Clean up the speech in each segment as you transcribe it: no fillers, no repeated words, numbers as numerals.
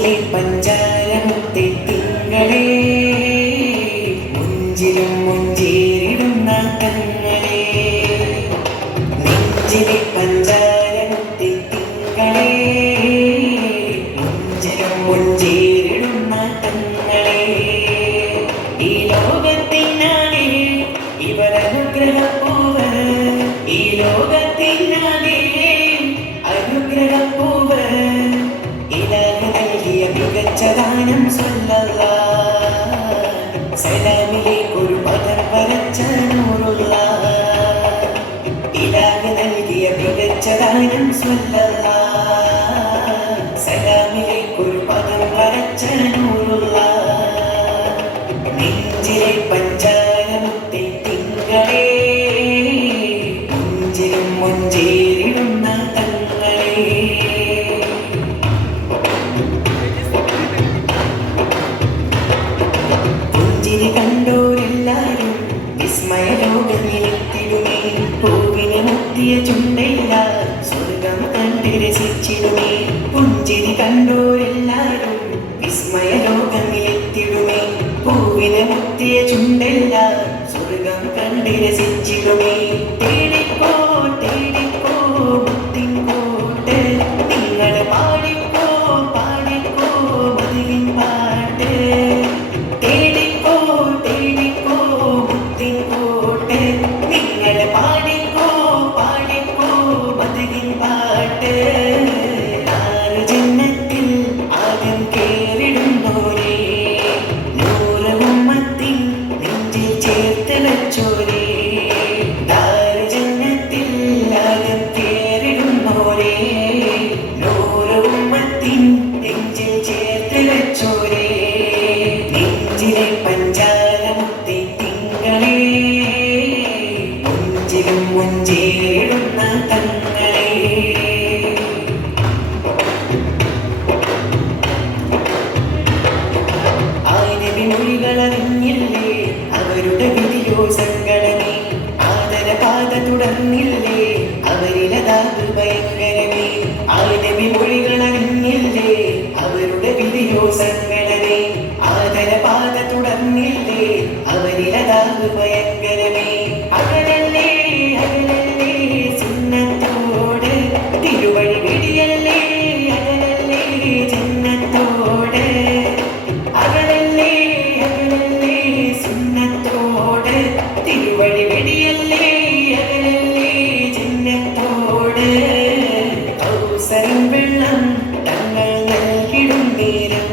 നെഞ്ചിലെ പഞ്ചാരമുത്തെ തിങ്കളേ, മുഞ്ചിലും മുഞ്ചേരിടുന്ന തങ്ങളെ. നെഞ്ചിലെ പഞ്ചാരമുത്തെ തിങ്കളേ, മുഞ്ചിലും മുഞ്ചേരിടുന്ന തങ്ങളെ. ഈ ലോകത്തിനാകെ ഇവരനുഗ്രഹപ്പൂവ്, ഈ ലോകത്തിനാകെ അനുഗ്രഹപ്പൂവ്. മികച്ച ദാനം സ്വല്ലല്ലാഹ്, സലാമിലേക്കൊരു പദം വരച്ച നൂറുല്ലാഹ്. ഇലാഹ് നൽകിയ മികച്ച ദാനം സ്വല്ലല്ലാഹ്, സലാമിലേക്കൊരു പദം വരച്ച നൂറുല്ലാഹ്. നെഞ്ചിലെ പഞ്ചാരമുത്തെ തിങ്കളേ, മുഞ്ചിലും മുഞ്ചേരിടുന്ന തങ്ങളെ. കണ്ടോരെല്ലാരും വിസ്മയലോകമിലെത്തിടുമേ, പൂവിനെ മുത്തിയ ചുണ്ടയില്ല സ്വർഗം കണ്ട് രസിച്ചിടുമേ. പുഞ്ചിരി കണ്ടോരെല്ലാരും വിസ്മയലോകമിലെത്തിടുമേ, പൂവിനെ മുത്തിയ ചുണ്ടയില്ല സ്വർഗം കണ്ട് രസിച്ചിടുമേ. തേടിക്കോ തേടിക്കോ മുത്തിൻ കോട്ട്, നിങ്ങൾ പാടിക്കോ പാടിക്കോ മതിലിൻ പാട്ട്. പഞ്ചാരമുത്തെ തിങ്കളേ, മുഞ്ചിലും മുഞ്ചേരിടുന്ന തങ്ങളെ. ആയിരവി മൊഴികളറിഞ്ഞില്ലേ അവരുടെ വിധിയോ സങ്കടമേ, ആദരപാത തുടർന്നില്ലേ അവരിലതാത് ഭയങ്കരമേ. ആയിരവി മൊഴികളറിഞ്ഞില്ലേ അവരുടെ വിധിയോ സങ്കടമേ, ആദരപാത തുടർന്നില്ലേ അവരിലതാത് ഭയങ്കരമേ. അകലല്ലേ അകലല്ലേ സുന്നത്തോട്, തിരുവഴി വെടിയല്ലേ അകലല്ലേ ജന്നത്തോട്. അകലല്ലേ അകലല്ലേ സുന്നത്തോട്, തിരുവഴി വെടിയല്ലേ അകലല്ലേ ജന്നത്തോട്. ഔസരം വെള്ളം തങ്ങൾ നൽകിടും നേരം,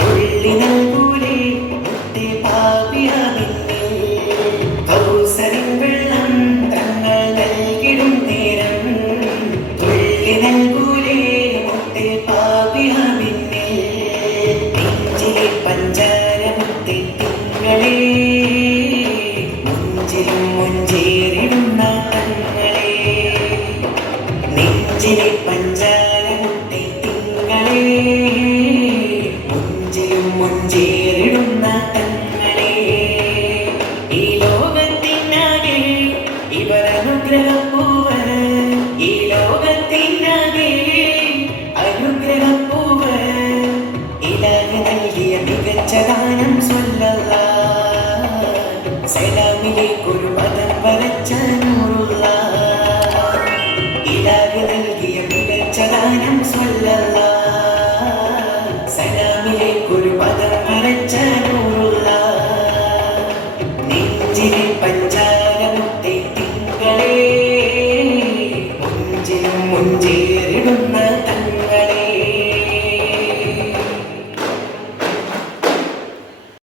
തുള്ളി നൽകൂലേ മുത്തേ പാപിയാമിന്നിൽ. ഔസരം വെള്ളം തങ്ങൾ നൽകിടും നേരം, തുള്ളി നൽകൂലേ മുത്തേ പാപിയാമിന്നിൽ. നെഞ്ചിലെ പഞ്ചാരമുത്തെ തിങ്കളേ, മുഞ്ചിലും മുഞ്ചേരിടുന്ന തങ്ങളെ. നെഞ്ചിലെ പഞ്ചാരമുത്തെ തിങ്കളേ.